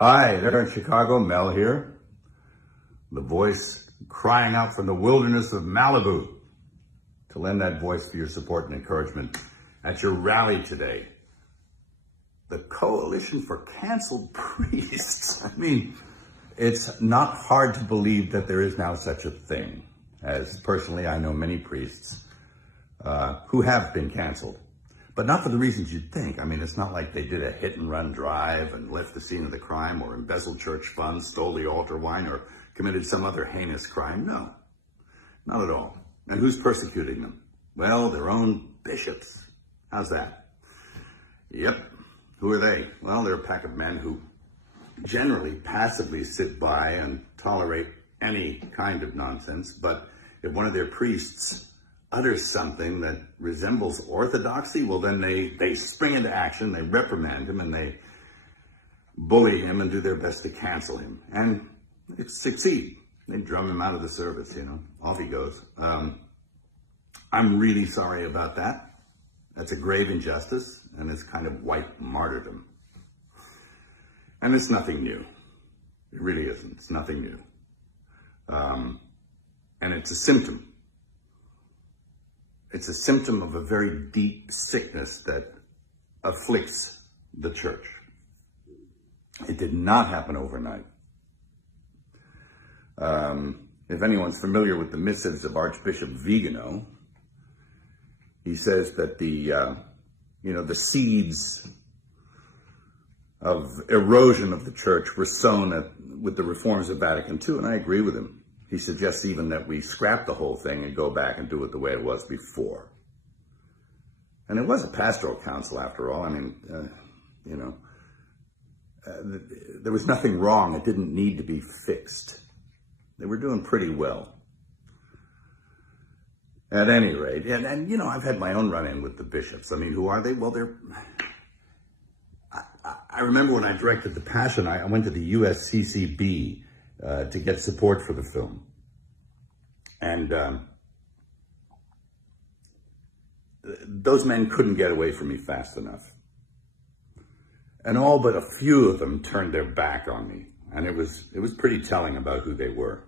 Hi, there in Chicago, Mel here. The voice crying out from the wilderness of Malibu to lend that voice for your support and encouragement at your rally today. The Coalition for Canceled Priests. I mean, it's not hard to believe that there is now such a thing, as personally I know many priests who have been canceled. But not for the reasons you'd think. I mean, it's not like they did a hit-and-run drive and left the scene of the crime or embezzled church funds, stole the altar wine, or committed some other heinous crime. No, not at all. And who's persecuting them? Well, their own bishops. How's that? Yep. Who are they? Well, they're a pack of men who generally passively sit by and tolerate any kind of nonsense. But if one of their priests utters something that resembles orthodoxy, well, then they spring into action, they reprimand him, and they bully him and do their best to cancel him. And they succeed. They drum him out of the service, you know. Off he goes. I'm really sorry about that. That's a grave injustice, and it's kind of white martyrdom. And it's nothing new. It really isn't. It's nothing new. And it's a symptom. It's a symptom of a very deep sickness that afflicts the church. It did not happen overnight. If anyone's familiar with the missives of Archbishop Vigano, he says that the seeds of erosion of the church were sown with the reforms of Vatican II, and I agree with him. He suggests even that we scrap the whole thing and go back and do it the way it was before. And it was a pastoral council after all. I mean, there was nothing wrong. It didn't need to be fixed. They were doing pretty well. At any rate, and I've had my own run-in with the bishops. I mean, who are they? Well, I remember when I directed The Passion, I went to the USCCB to get support for the film. And those men couldn't get away from me fast enough. And all but a few of them turned their back on me. And it was pretty telling about who they were.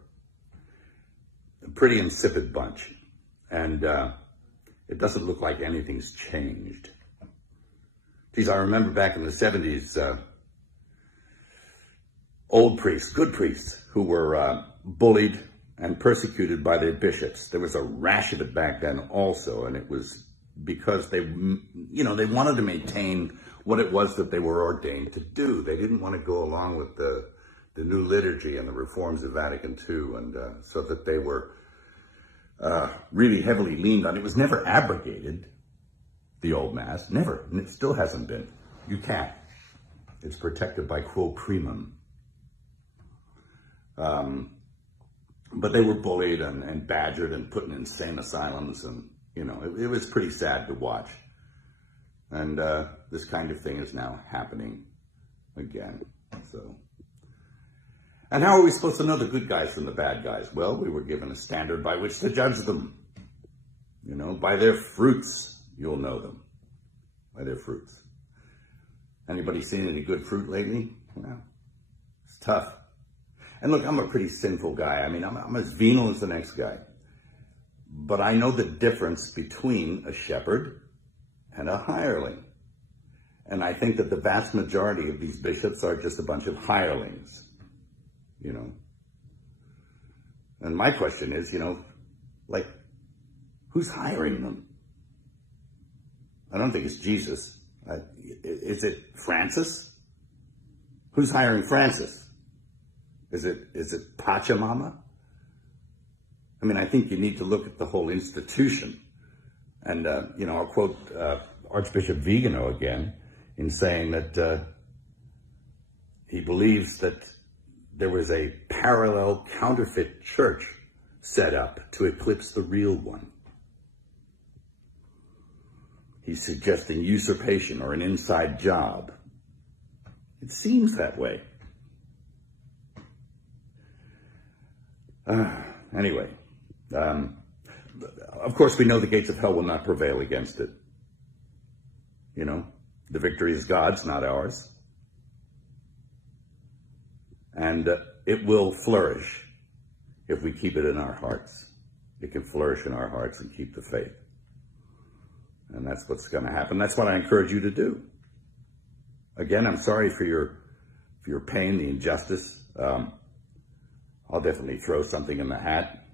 A pretty insipid bunch. And it doesn't look like anything's changed. Geez, I remember back in the 70s, old priests, good priests, who were bullied and persecuted by their bishops. There was a rash of it back then also, and it was because they wanted to maintain what it was that they were ordained to do. They didn't want to go along with the new liturgy and the reforms of Vatican II, and so that they were really heavily leaned on. It was never abrogated, the old Mass, never, and it still hasn't been. You can't. It's protected by quo primum. But they were bullied and badgered and put in insane asylums, and, it was pretty sad to watch. And this kind of thing is now happening again, so. And how are we supposed to know the good guys from the bad guys? Well, we were given a standard by which to judge them. By their fruits, you'll know them. By their fruits. Anybody seen any good fruit lately? Well, it's tough. And look, I'm a pretty sinful guy. I mean, I'm as venal as the next guy. But I know the difference between a shepherd and a hireling. And I think that the vast majority of these bishops are just a bunch of hirelings. And my question is, who's hiring them? I don't think it's Jesus. Is it Francis? Who's hiring Francis? Is it Pachamama? I mean, I think you need to look at the whole institution. And, I'll quote Archbishop Vigano again in saying that he believes that there was a parallel counterfeit church set up to eclipse the real one. He's suggesting usurpation or an inside job. It seems that way. Anyway, of course, we know the gates of hell will not prevail against it. The victory is God's, not ours. And it will flourish if we keep it in our hearts. It can flourish in our hearts and keep the faith. And that's what's going to happen. That's what I encourage you to do. Again, I'm sorry for your pain, the injustice. I'll definitely throw something in the hat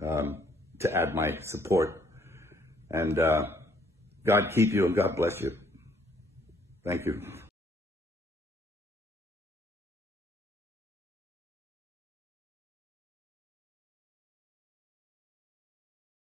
to add my support. And God keep you and God bless you. Thank you.